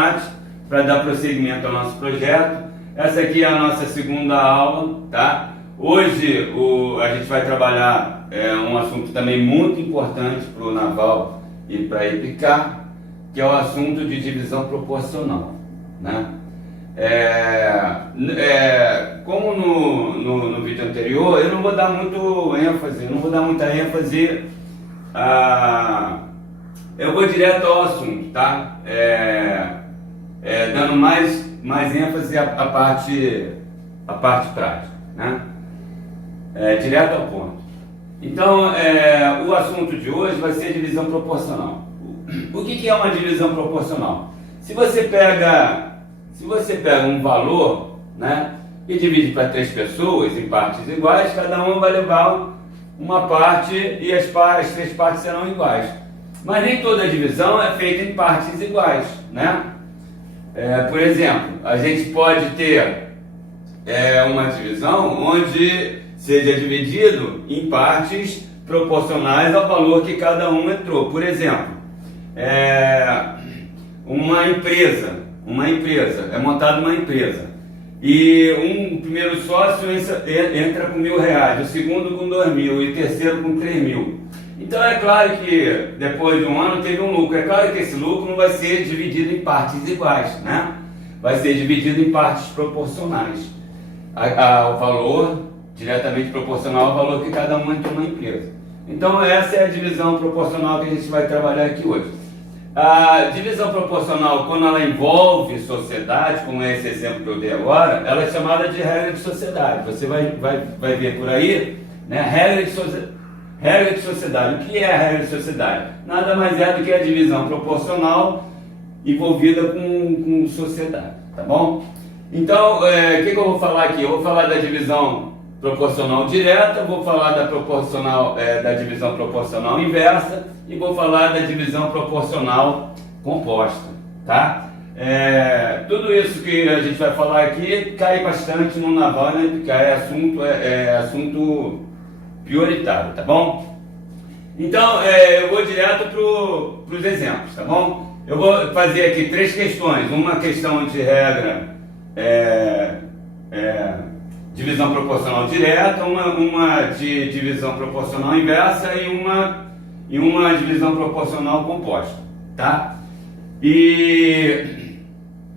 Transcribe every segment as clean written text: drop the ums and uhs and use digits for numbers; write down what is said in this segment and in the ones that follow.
matemática para dar prosseguimento ao nosso projeto. Essa aqui é a nossa segunda aula, tá? Hoje a gente vai trabalhar um assunto também muito importante para o naval e para a EPICAR, que é o assunto de divisão proporcional, né? Como no vídeo anterior, eu não vou dar muita ênfase, eu vou direto ao assunto, tá? Dando mais ênfase à parte prática, né? Direto ao ponto. Então, o assunto de hoje vai ser divisão proporcional. O que é uma divisão proporcional? Se você pega um valor, né, e divide para 3 pessoas em partes iguais, cada uma vai levar uma parte e as 3 partes serão iguais. Mas nem toda divisão é feita em partes iguais, né? Por exemplo, a gente pode ter uma divisão onde seja dividido em partes proporcionais ao valor que cada um entrou. Por exemplo, uma empresa, é montada uma empresa e um primeiro sócio entra com R$1.000, o segundo com 2.000 e o terceiro com 3.000. Então é claro que depois de um ano teve um lucro. É claro que esse lucro não vai ser dividido em partes iguais, né? Vai ser dividido em partes proporcionais ao valor, diretamente proporcional ao valor que cada um entrou na empresa. Então essa é a divisão proporcional que a gente vai trabalhar aqui hoje. A divisão proporcional, quando ela envolve sociedade, como é esse exemplo que eu dei agora, ela é chamada de regra de sociedade. Você vai ver por aí, né? Regra de sociedade. O que é a regra de sociedade? Nada mais é do que a divisão proporcional envolvida com sociedade, tá bom? Então, o que eu vou falar aqui? Eu vou falar da divisão proporcional direta, vou falar da divisão proporcional inversa e vou falar da divisão proporcional composta, tá? Tudo isso que a gente vai falar aqui cai bastante no naval, né? Porque é assunto prioritário, tá bom? Então, eu vou direto para os exemplos, tá bom? Eu vou fazer aqui 3 questões, uma questão de regra, divisão proporcional direta, uma de divisão proporcional inversa e uma divisão proporcional composta, tá? E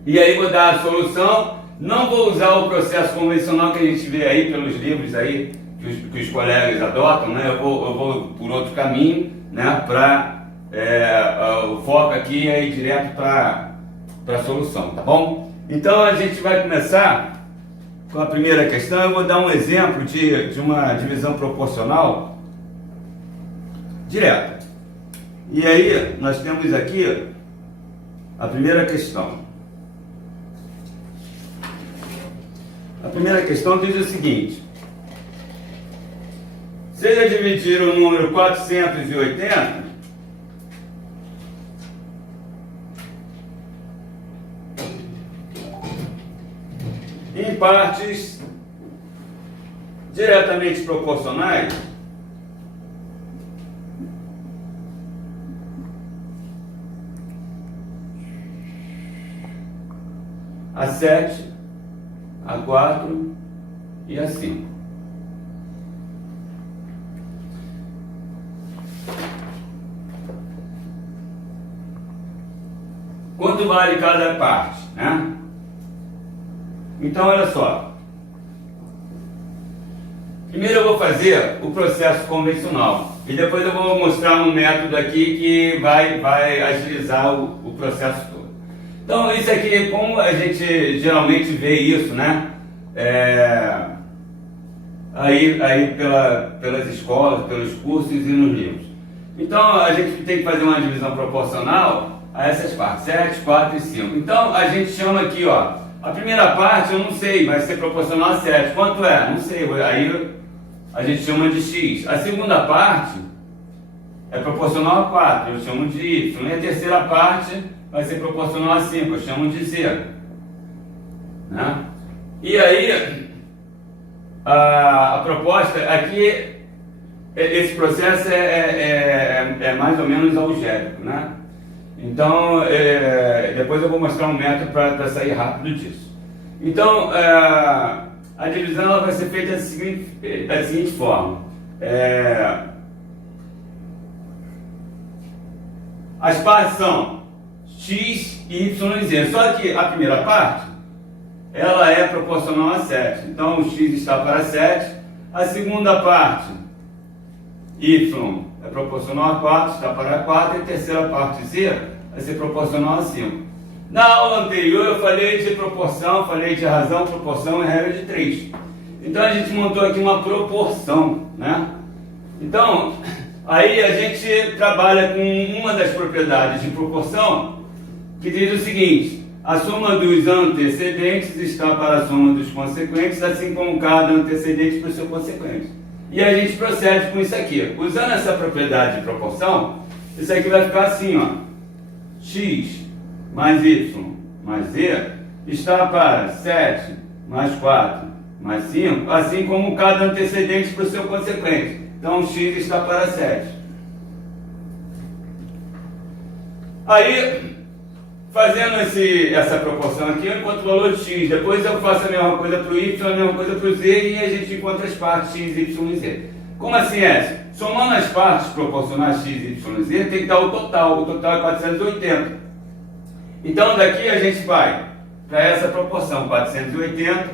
aí vou dar a solução. Não vou usar o processo convencional que a gente vê aí pelos livros aí que os colegas adotam, né? Eu vou por outro caminho, né? O foco aqui é ir direto para a solução, tá bom? Então a gente vai começar com a primeira questão. Eu vou dar um exemplo de uma divisão proporcional direta. E aí nós temos aqui a primeira questão. A primeira questão diz o seguinte: seja dividir o número 480 em partes diretamente proporcionais a 7, a 4 e a 5. Quanto vale cada parte, né? Então, olha só. Primeiro eu vou fazer o processo convencional e depois eu vou mostrar um método aqui que vai agilizar o processo todo. Então, isso aqui, como a gente geralmente vê isso, né? Aí pelas escolas, pelos cursos e nos livros. Então, a gente tem que fazer uma divisão proporcional a essas partes, 7, 4 e 5. Então, a gente chama aqui, ó, a primeira parte eu não sei, vai ser proporcional a 7. Quanto é? Não sei, aí a gente chama de X. A segunda parte é proporcional a 4, eu chamo de Y. E a terceira parte vai ser proporcional a 5, eu chamo de Z. Né? E aí, a proposta aqui, esse processo é mais ou menos algébrico, né? Então, depois eu vou mostrar um método para sair rápido disso. Então, a divisão ela vai ser feita da seguinte forma. As partes são x, y e z. Só que a primeira parte, ela é proporcional a 7. Então, o x está para 7. A segunda parte, y, é proporcional a 4, está para 4. E a terceira parte, z, vai ser proporcional a 5. Na aula anterior eu falei de proporção, falei de razão, proporção e regra de 3. Então a gente montou aqui uma proporção, né? Então, aí a gente trabalha com uma das propriedades de proporção, que diz o seguinte: a soma dos antecedentes está para a soma dos consequentes, assim como cada antecedente para o seu consequente. E a gente procede com isso aqui. Usando essa propriedade de proporção, isso aqui vai ficar assim, ó. X mais y mais z está para 7 mais 4 mais 5, assim como cada antecedente para o seu consequente. Então, x está para 7. Aí, fazendo essa proporção aqui, eu encontro o valor de x. Depois eu faço a mesma coisa para o y, a mesma coisa para o z, e a gente encontra as partes x, y e z. Como assim é? Somando as partes proporcionais x, y e z, tem que dar o total. O total é 480. Então, daqui a gente vai para essa proporção. 480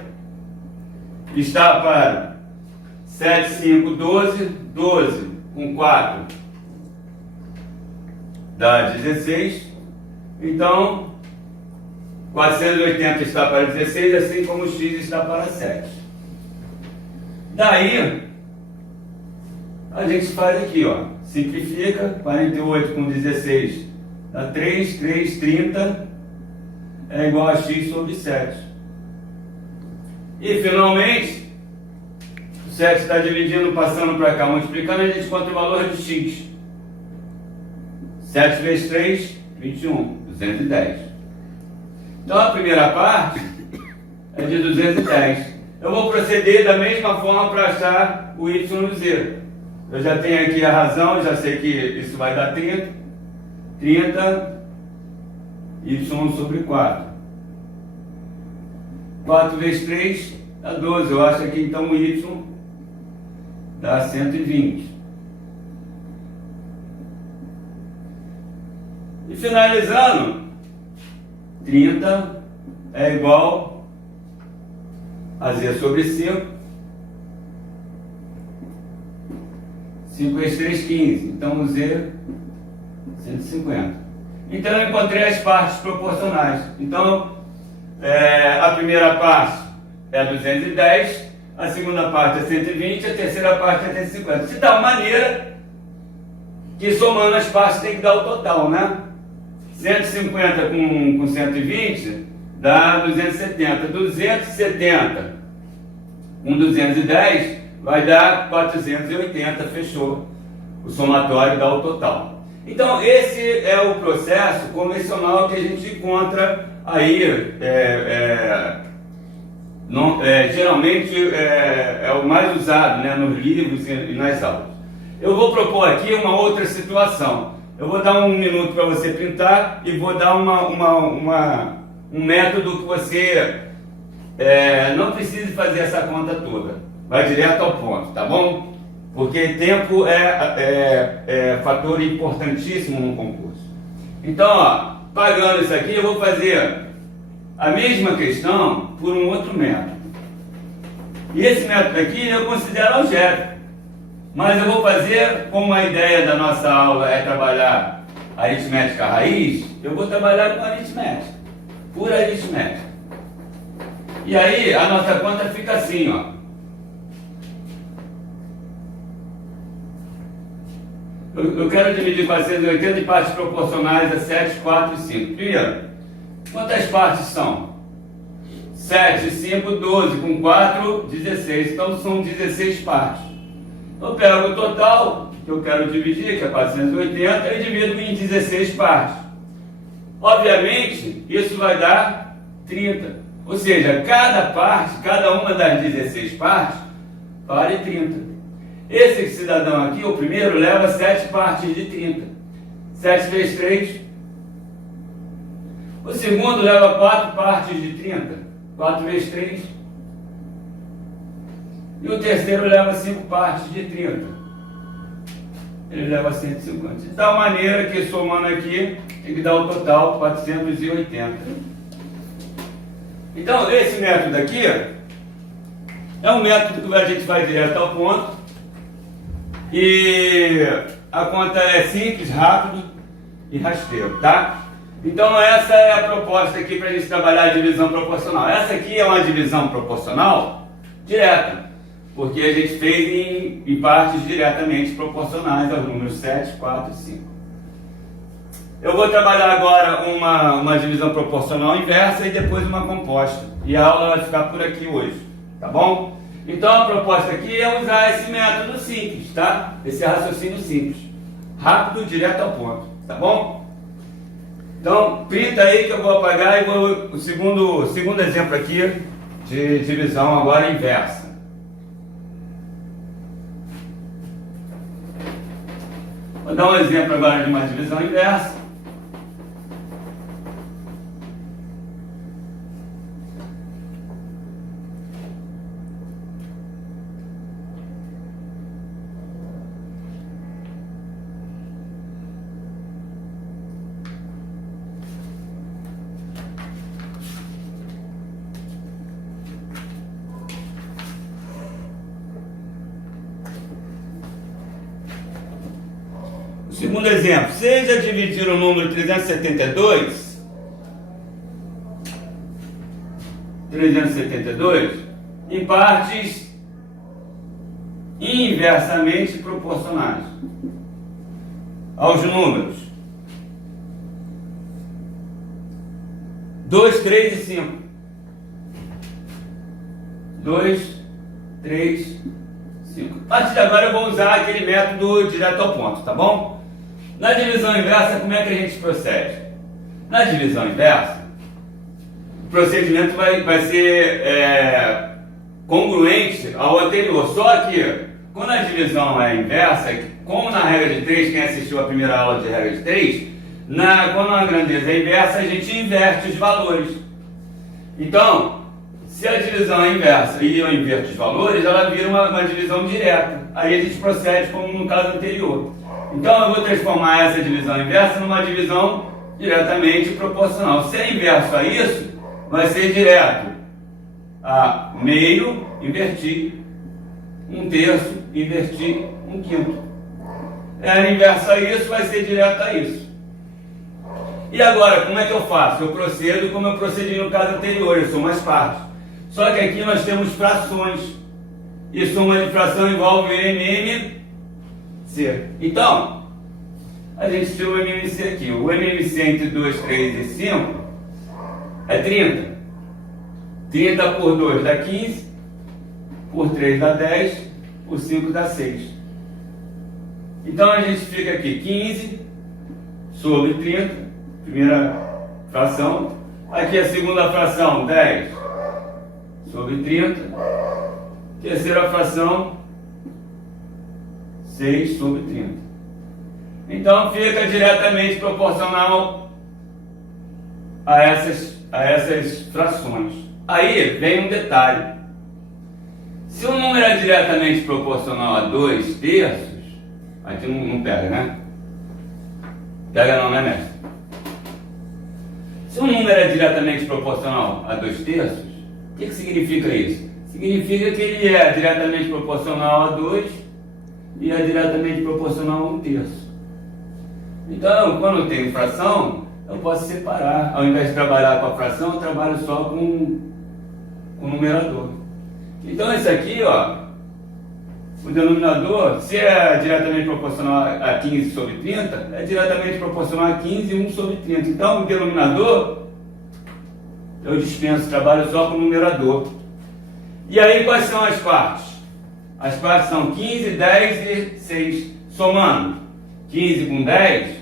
está para 7, 5, 12. 12 com 4 dá 16. Então, 480 está para 16, assim como o x está para 7. Daí, a gente faz aqui, ó. Simplifica. 48 com 16 dá 3. 3, 30 é igual a x sobre 7. E, finalmente, o 7 está dividindo, passando para cá, multiplicando, a gente encontra o valor de x. 7 vezes 3, 21. 210. Então a primeira parte é de 210. Eu vou proceder da mesma forma para achar o y e o z. Eu já tenho aqui a razão, já sei que isso vai dar 30. 30 y sobre 4. 4 vezes 3 dá 12. Eu acho aqui então o y dá 120. E finalizando, 30 é igual a z sobre 5. 5 vezes 3, 15. Então o z, 150. Então eu encontrei as partes proporcionais. Então, a primeira parte é 210, a segunda parte é 120, a terceira parte é 150. De tal maneira que somando as partes tem que dar o total, né? 150 com 120 dá 270. 270 com 210 vai dar 480, fechou. O somatório dá o total. Então, esse é o processo convencional que a gente encontra aí, geralmente é o mais usado, né, nos livros e nas aulas. Eu vou propor aqui uma outra situação. Eu vou dar um minuto para você pintar e vou dar um método que você não precise fazer essa conta toda. Vai direto ao ponto, tá bom? Porque tempo é fator importantíssimo no concurso. Então, ó, pagando isso aqui, eu vou fazer a mesma questão por um outro método. E esse método aqui eu considero algébrico. Mas eu vou fazer, como a ideia da nossa aula é trabalhar aritmética raiz, eu vou trabalhar com aritmética, pura aritmética. E aí a nossa conta fica assim, ó. Eu quero dividir 480 em partes proporcionais a 7, 4 e 5. Primeiro, quantas partes são? 7, 5, 12, com 4, 16. Então são 16 partes. Eu pego o total que eu quero dividir, que é 480, e divido em 16 partes. Obviamente, isso vai dar 30. Ou seja, cada parte, cada uma das 16 partes, vale 30. Esse cidadão aqui, o primeiro, leva 7 partes de 30. 7 vezes 3, O segundo leva 4 partes de 30, 4 vezes 3. E o terceiro leva 5 partes de 30. Ele leva 150. De tal maneira que, somando aqui, tem que dar o total 480. Então, esse método aqui é um método que a gente vai direto ao ponto. E a conta é simples, rápido e rasteiro, tá? Então, essa é a proposta aqui para a gente trabalhar a divisão proporcional. Essa aqui é uma divisão proporcional direta, porque a gente fez em partes diretamente proporcionais aos números 7, 4 e 5. Eu vou trabalhar agora uma divisão proporcional inversa e depois uma composta. E a aula vai ficar por aqui hoje, tá bom? Então a proposta aqui é usar esse método simples, tá? Esse raciocínio simples. Rápido, direto ao ponto, tá bom? Então, printa aí que eu vou apagar e vou o segundo exemplo aqui de divisão agora inversa. Vou dar um exemplo agora de uma divisão inversa. Segundo exemplo, seja dividir o número 372 em partes inversamente proporcionais aos números 2, 3 e 5. 2, 3, 5. A partir de agora eu vou usar aquele método direto ao ponto, tá bom? Na divisão inversa, como é que a gente procede? Na divisão inversa, o procedimento vai ser congruente ao anterior, só que quando a divisão é inversa, como na regra de 3, quem assistiu a primeira aula de regra de 3, quando a grandeza é inversa, a gente inverte os valores. Então, se a divisão é inversa e eu inverto os valores, ela vira uma divisão direta. Aí a gente procede como no caso anterior. Então eu vou transformar essa divisão inversa numa divisão diretamente proporcional. Se é inverso a isso, vai ser direto a meio, invertir, 1/3, invertir, 1/5. É inverso a isso, vai ser direto a isso. E agora, como é que eu faço? Eu procedo como eu procedi no caso anterior, eu somo as partes. Só que aqui nós temos frações. E soma de fração envolve MMC. Então, a gente tira o MMC aqui. O MMC entre 2, 3 e 5 é 30. 30 por 2 dá 15, por 3 dá 10, por 5 dá 6. Então a gente fica aqui 15 sobre 30, primeira fração. Aqui a segunda fração, 10 sobre 30. Terceira fração, 6 sobre 30. Então fica diretamente proporcional a essas frações. Aí vem um detalhe. Se o número é diretamente proporcional a 2/3, aqui não pega, né? Pega não, né, mestre? Se o número é diretamente proporcional a 2/3, o que significa isso? Significa que ele é diretamente proporcional a 2 e é diretamente proporcional a 1/3. Então, quando eu tenho fração, eu posso separar. Ao invés de trabalhar com a fração, eu trabalho só com o numerador. Então, esse aqui, ó, o denominador, se é diretamente proporcional a 15 sobre 30, é diretamente proporcional a 15 e 1 sobre 30. Então, o denominador, eu dispenso, trabalho só com o numerador. E aí, quais são as partes? As partes são 15, 10 e 6. Somando 15 com 10,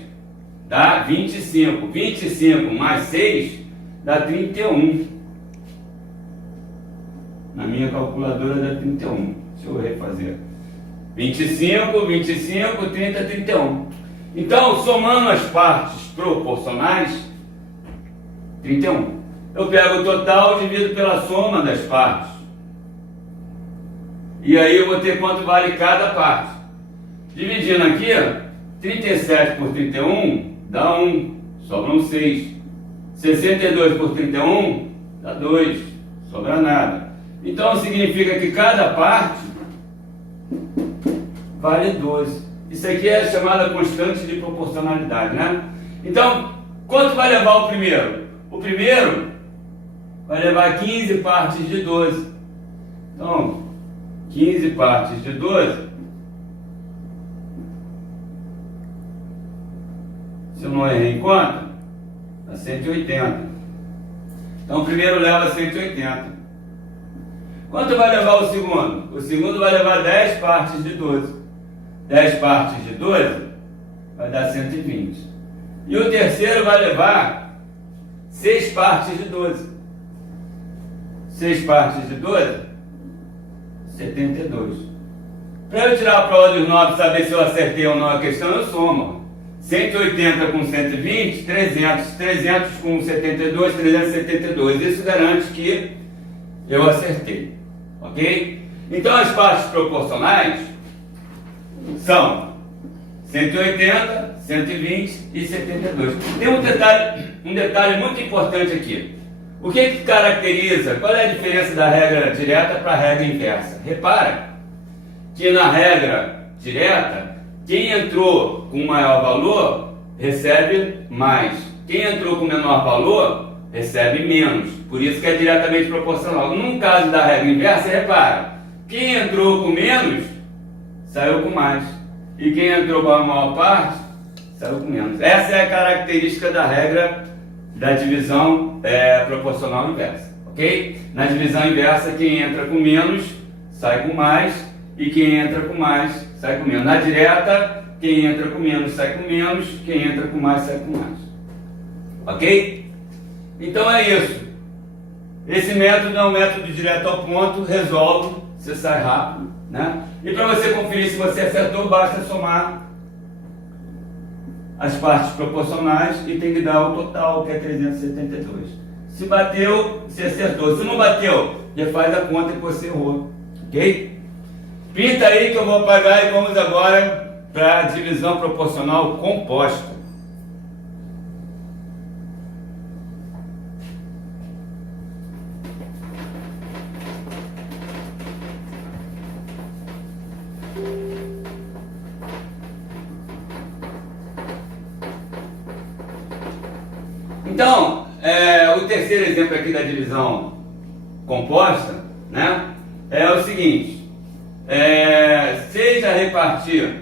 dá 25. 25 mais 6 dá 31. Na minha calculadora dá 31. Deixa eu refazer. 25, 25, 30, 31. Então, somando as partes proporcionais, 31. Eu pego o total e divido pela soma das partes. E aí eu vou ter quanto vale cada parte. Dividindo aqui, 37 por 31 dá 1, sobram 6. 62 por 31 dá 2, sobra nada. Então significa que cada parte vale 12. Isso aqui é chamada constante de proporcionalidade, né? Então, quanto vai levar o primeiro? O primeiro vai levar 15 partes de 12. Então, 15 partes de 12. Se eu não errei em conta, dá 180. Então, o primeiro leva 180. Quanto vai levar o segundo? O segundo vai levar 10 partes de 12. 10 partes de 12 vai dar 120. E o terceiro vai levar 6 partes de 12. 6 partes de 12, 72. Para eu tirar a prova dos 9 e saber se eu acertei ou não a questão, eu somo. 180 com 120, 300. 300 com 72, 372. Isso garante que eu acertei. Ok? Então as partes proporcionais são 180, 120 e 72. Tem um detalhe muito importante aqui. O que caracteriza, qual é a diferença da regra direta para a regra inversa? Repara que na regra direta, quem entrou com maior valor recebe mais. Quem entrou com menor valor recebe menos. Por isso que é diretamente proporcional. No caso da regra inversa, repara, quem entrou com menos saiu com mais. E quem entrou com a maior parte saiu com menos. Essa é a característica da regra da divisão proporcional inversa, ok? Na divisão inversa, quem entra com menos sai com mais, e quem entra com mais sai com menos. Na direta, quem entra com menos sai com menos, quem entra com mais sai com mais, ok? Então é isso. Esse método é um método direto ao ponto, resolve, você sai rápido, né? E para você conferir se você acertou, basta somar as partes proporcionais e tem que dar o total, que é 372. Se bateu, você acertou. Se não bateu, já faz a conta que você errou. Ok? Pinta aí que eu vou apagar e vamos agora para a divisão proporcional composta. Então, o terceiro exemplo aqui da divisão composta, né, é o seguinte: seja repartir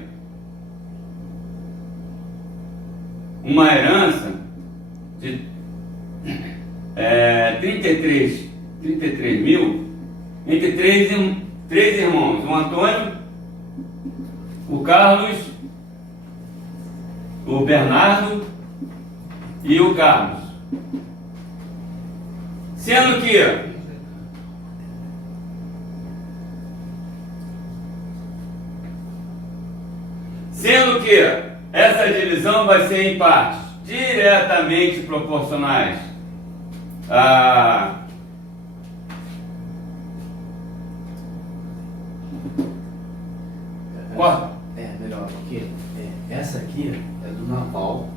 uma herança de 33 mil entre três irmãos, o Antônio, o Carlos, o Bernardo e o Carlos. Sendo que essa divisão vai ser em partes diretamente proporcionais a melhor, porque essa aqui é do naval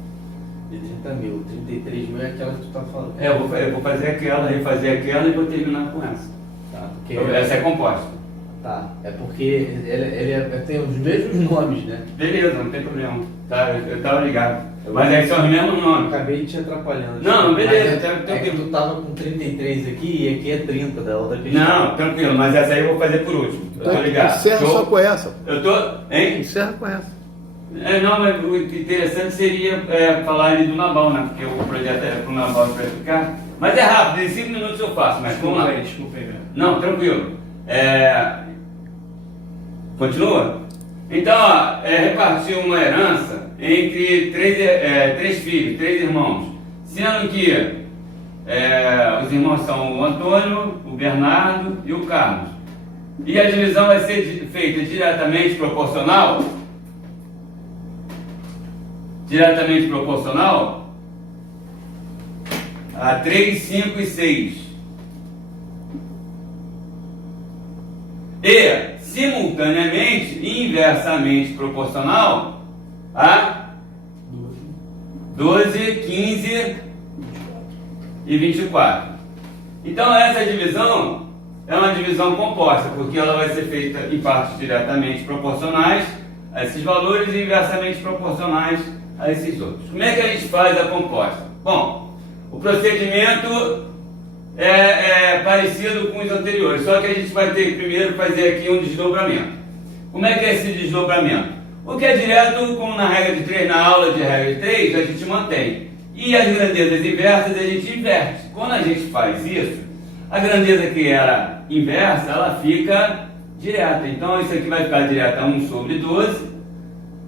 de 30 mil, 33 mil é aquela que tu tá falando. eu vou fazer aquela, refazer aquela e vou terminar com essa. Tá, porque Essa é composta. Tá, é porque ele tem os mesmos nomes, né? Beleza, não tem problema. Tá, eu tava ligado. Mas aí são os mesmos nomes. Acabei te atrapalhando. Não, beleza. É que tu tava com 33 aqui e aqui é 30 da outra questão. Não, tranquilo, mas essa aí eu vou fazer por último. Eu tô ligado. Encerra só com essa. Eu tô. Hein? Encerra com essa. Não, mas o interessante seria falar ali do naval, né? Porque o projeto era pro naval para explicar. Mas é rápido, em 5 minutos eu faço, mas vamos lá. Desculpa aí, mesmo. Não, tranquilo. Continua? Então, ó, repartir uma herança entre três filhos, 3 irmãos. Sendo que os irmãos são o Antônio, o Bernardo e o Carlos. E a divisão vai ser feita diretamente proporcional. a 3, 5 e 6. E, simultaneamente e inversamente proporcional a 12, 15 e 24. Então essa divisão é uma divisão composta, porque ela vai ser feita em partes diretamente proporcionais a esses valores e inversamente proporcionais a esses outros. Como é que a gente faz a composta? Bom, o procedimento é parecido com os anteriores, só que a gente vai ter que primeiro fazer aqui um desdobramento. Como é que é esse desdobramento? O que é direto, como na regra de 3, na aula de regra de 3, a gente mantém. E as grandezas inversas a gente inverte. Quando a gente faz isso, a grandeza que era inversa, ela fica direta. Então isso aqui vai ficar direto a 1 sobre 12,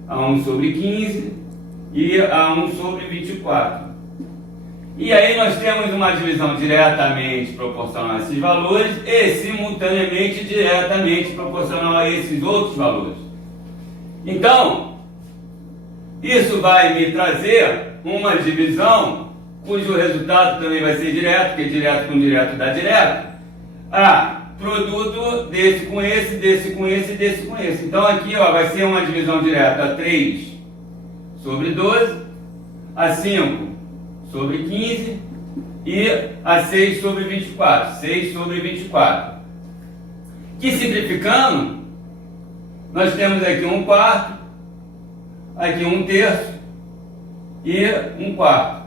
a 1 sobre 15 e a 1 sobre 24. E aí nós temos uma divisão diretamente proporcional a esses valores e simultaneamente diretamente proporcional a esses outros valores. Então, isso vai me trazer uma divisão cujo resultado também vai ser direto, porque direto com direto dá direto, a produto desse com esse, desse com esse e desse com esse. Então aqui ó, vai ser uma divisão direta a 3 sobre 12, a 5 sobre 15 e a 6 sobre 24. 6 sobre 24. Que simplificando, nós temos aqui 1/4, aqui 1/3 e 1/4.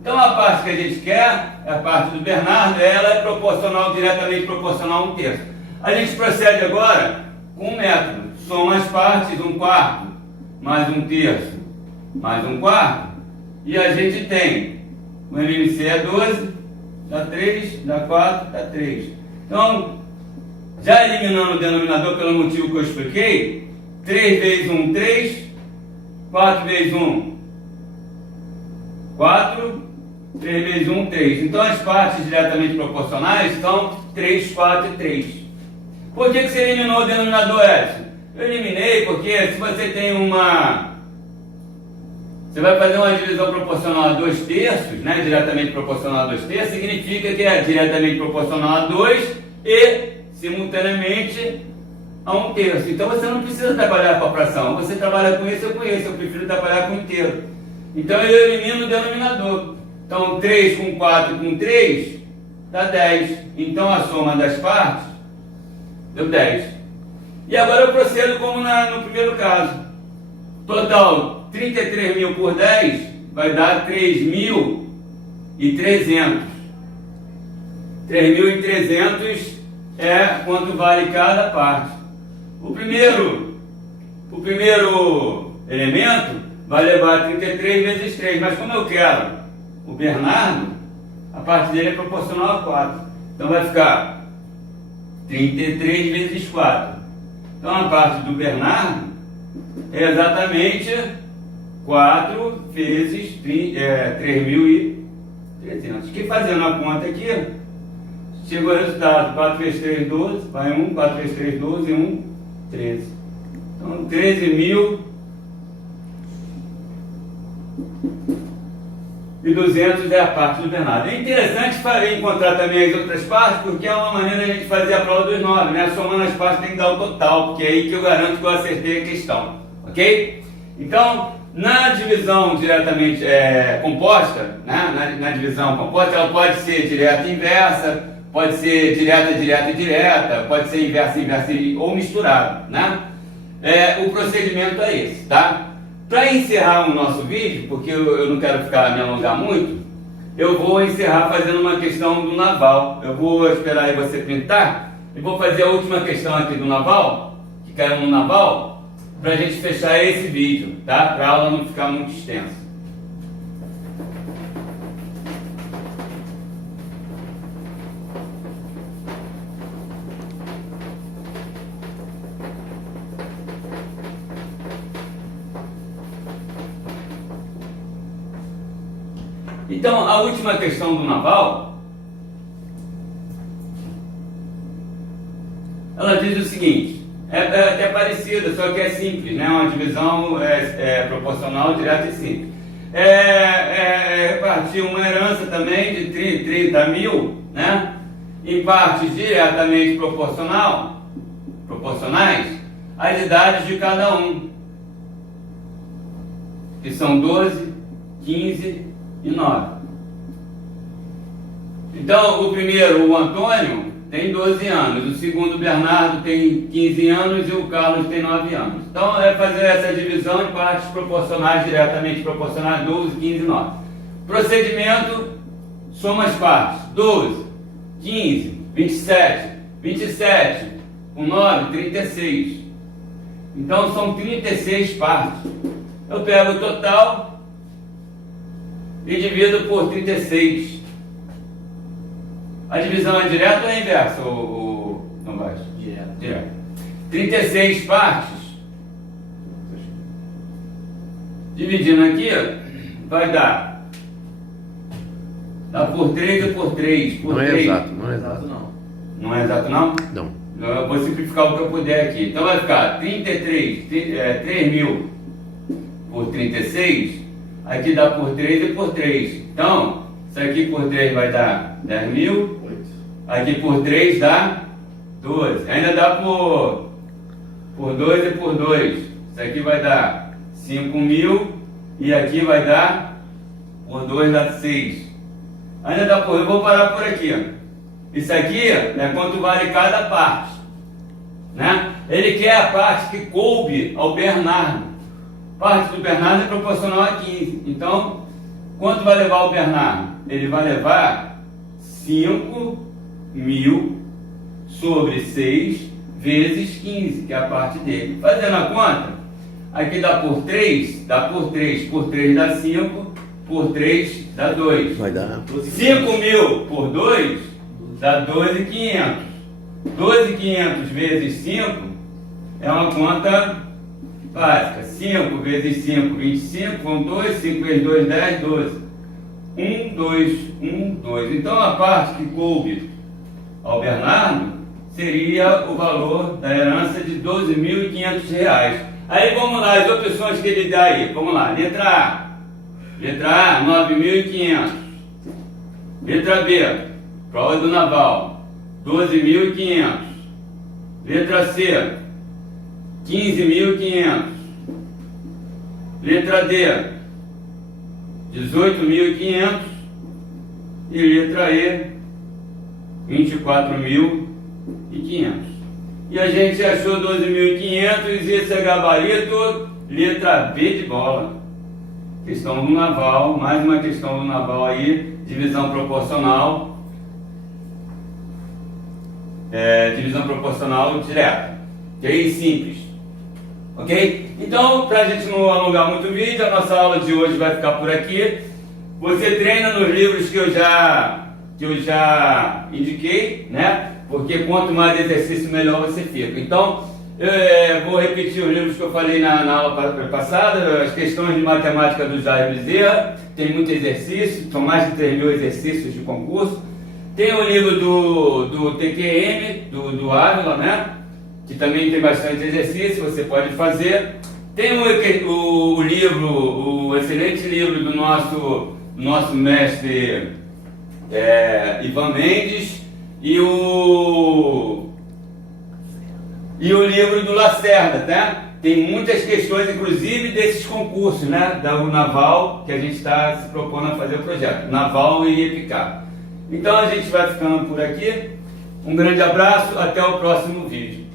Então a parte que a gente quer, a parte do Bernardo, ela é proporcional, diretamente proporcional a 1/3. A gente procede agora com um método. Soma as partes, 1/4 mais 1/3 mais 1/4, e a gente tem o MMC é 12, dá 3, dá 4, dá 3. Então, já eliminando o denominador pelo motivo que eu expliquei, 3 vezes 1, 3, 4 vezes 1, 4, 3 vezes 1, 3. Então as partes diretamente proporcionais são 3, 4 e 3. Por que você eliminou o denominador, Edson? Eu eliminei porque se você tem você vai fazer uma divisão proporcional a 2/3, né? Diretamente proporcional a 2/3, significa que é diretamente proporcional a 2 e simultaneamente a 1/3. Então você não precisa trabalhar com a fração, você trabalha com esse ou com esse, eu prefiro trabalhar com o inteiro. Então eu elimino o denominador. Então 3 com 4 com 3 dá 10. Então a soma das partes deu 10. E agora eu procedo como no primeiro caso. Total 33.000 por 10 vai dar 3.300. 3.300 é quanto vale cada parte. O primeiro elemento vai levar 33 vezes 3, mas como eu quero o Bernardo, a parte dele é proporcional a 4. Então vai ficar 33 vezes 4. Então a parte do Bernardo é exatamente 4 vezes 3.300. Que fazendo a conta aqui, chegou o resultado, 4 vezes 3, 12, vai 1, 4 vezes 3, 12, 1, 13. Então 13.200 é a parte do Bernardo. É interessante encontrar também as outras partes, porque é uma maneira de a gente fazer a prova dos 9, né? Somando as partes tem que dar o total, porque é aí que eu garanto que eu acertei a questão, ok? Então, na divisão diretamente composta, né? na divisão composta, ela pode ser direta e inversa, pode ser direta, direta e direta, pode ser inversa, inversa ou misturado, né? O procedimento é esse, tá? Para encerrar o nosso vídeo, porque eu não quero me alongar muito, eu vou encerrar fazendo uma questão do naval. Eu vou esperar aí você printar e vou fazer a última questão aqui do naval, que caiu no naval, para a gente fechar esse vídeo, tá? Para a aula não ficar muito extensa. Então, a última questão do naval, ela diz o seguinte, é até parecida, só que é simples, né? Uma divisão proporcional, direta e simples. repartir uma herança também de 30 mil, né? Em partes diretamente proporcionais às idades de cada um, que são 12, 15 e 9. Então, o primeiro, o Antônio, tem 12 anos, o segundo, o Bernardo, tem 15 anos e o Carlos tem 9 anos. Então, é fazer essa divisão em partes proporcionais, diretamente proporcionais, 12, 15 e 9. Procedimento, soma as partes, 12, 15, 27, com 9, 36. Então, são 36 partes. Eu pego o total e divido por 36. A divisão é direta ou é inversa, não vai? Direto. 36 partes. Dividindo aqui, vai dar. Dá por 3 e por 3. Por Não 3. é exato, não é Exato exato. não. Não é exato, não? Não. Eu vou simplificar o que eu puder aqui. Então vai ficar 3 mil por 36. Aqui dá por 3 e por 3. Então, isso aqui por 3 vai dar 10 mil. 8. Aqui por 3 dá 12. Ainda dá por 2 e por 2. Isso aqui vai dar 5 mil. E aqui vai dar por 2 dá 6. Ainda dá por... Eu vou parar por aqui. Isso aqui é quanto vale cada parte, né? Ele quer a parte que coube ao Bernardo. Parte do Bernardo é proporcional a 15. Então, quanto vai levar o Bernardo? Ele vai levar 5 mil sobre 6 vezes 15, que é a parte dele. Fazendo a conta, aqui dá por 3, por 3 dá 5, por 3 dá 2. Vai dar 5 mil por 2 dá 12.500. 12.500 vezes 5 é uma conta básica. 5 vezes 5, 25, vão 2, 5 vezes 2, 10, 12. 1, 2. Então a parte que coube ao Bernardo seria o valor da herança de R$12.500. Aí vamos lá, as opções que ele dá aí. Vamos lá, letra A, 9.500. Letra B, prova do naval, 12.500. Letra C, 15.500. Letra D, 18.500. E letra E, 24.500. E a gente achou 12.500 e esse é gabarito, letra B de bola. Questão do naval, mais uma questão do naval aí, divisão proporcional. Divisão proporcional direta. Ok? Simples. Ok? Então, para a gente não alongar muito o vídeo, a nossa aula de hoje vai ficar por aqui. Você treina nos livros que eu já indiquei, né? Porque quanto mais exercício, melhor você fica. Então, vou repetir os livros que eu falei na aula passada, as questões de matemática do Jair Bezerra, tem muito exercício, são mais de 3.000 exercícios de concurso. Tem o livro do TQM, do Ávila, né? Que também tem bastante exercício, você pode fazer. Tem o excelente livro do nosso mestre Ivan Mendes e o livro do Lacerda, tá? Tem muitas questões, inclusive desses concursos, né? Do naval, que a gente está se propondo a fazer o projeto, naval e EPICAR. Então a gente vai ficando por aqui. Um grande abraço, até o próximo vídeo.